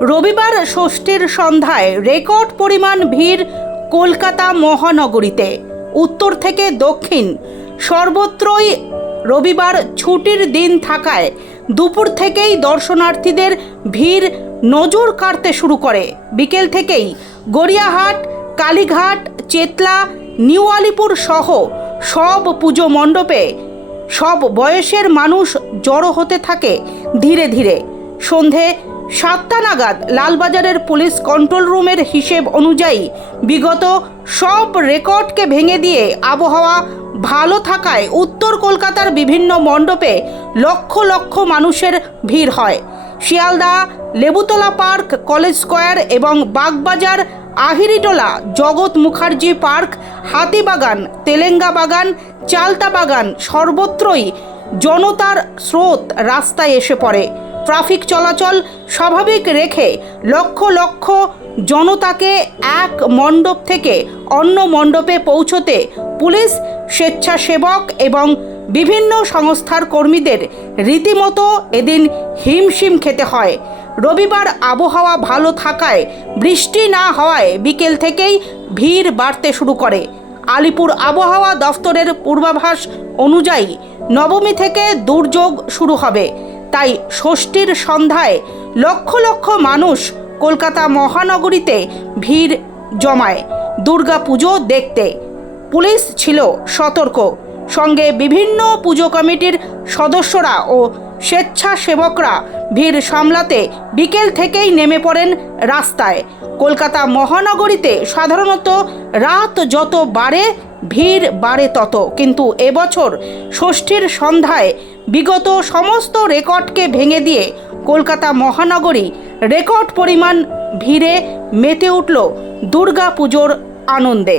রবিবার ষষ্ঠীর সন্ধ্যায় রেকর্ড পরিমাণ ভিড় কলকাতা মহানগরীতে। উত্তর থেকে দক্ষিণ। সর্বত্রই রবিবার ছুটির দিন থাকায় দুপুর থেকেই দর্শনার্থীদের ভিড় নজর কাড়তে শুরু করে। বিকেল থেকেই গড়িয়াহাট, কালীঘাট, চেতলা, নিউ আলিপুর সহ সব পুজো মণ্ডপে সব বয়সের মানুষ জড়ো হতে থাকে ধীরে ধীরে। সন্ধে সাতটা নাগাদ লালবাজারের পুলিশ কন্ট্রোল রুমের হিসেব অনুযায়ী বিগত সব রেকর্ডকে ভেঙে দিয়ে আবহাওয়া ভালো থাকায় উত্তর কলকাতার বিভিন্ন মণ্ডপে লক্ষ লক্ষ মানুষের ভিড় হয়। Sealdah, Lebutala Park, College Square এবং বাগবাজার, আহিরিটোলা, জগৎ মুখার্জি পার্ক, হাতিবাগান, তেলেঙ্গা বাগান চালতা বাগান সর্বত্রই জনতার স্রোত রাস্তায় এসে পড়ে। ট্রাফিক চলাচল স্বাভাবিক রেখে লক্ষ লক্ষ জনতাকে এক মণ্ডপ থেকে অন্য মণ্ডপে পৌঁছতে পুলিশ, স্বেচ্ছাসেবক এবং বিভিন্ন সংস্থার কর্মীদের রীতিমতো এদিন হিমশিম খেতে হয়। রবিবার আবহাওয়া ভালো থাকায় বৃষ্টি না হওয়ায় বিকেল থেকেই ভিড় বাড়তে শুরু করে। আলিপুর আবহাওয়া দফতরের পূর্বাভাস অনুযায়ী নবমী থেকে দুর্যোগ শুরু হবে। তাই ষষ্ঠীর সন্ধ্যায় লক্ষ লক্ষ মানুষ কলকাতা মহানগরীতে ভিড় জমায়, দুর্গা পুজো দেখতে। পুলিশ ছিল সতর্ক। সঙ্গে বিভিন্ন পুজো কমিটির সদস্যরা ও স্বেচ্ছাসেবকরা ভিড় সামলাতে বিকেল থেকেই নেমে পড়েন রাস্তায়। কলকাতা মহানগরীতে সাধারণত রাত যত বাড়ে ভিড় বাড়ে তত। কিন্তু এবছর ষষ্ঠীর সন্ধ্যায় বিগত সমস্ত রেকর্ডকে ভেঙে দিয়ে কলকাতা মহানগরী রেকর্ড পরিমাণ ভিড়ে মেতে উঠল দুর্গা পুজোর আনন্দে।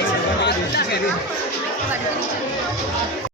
Thank you.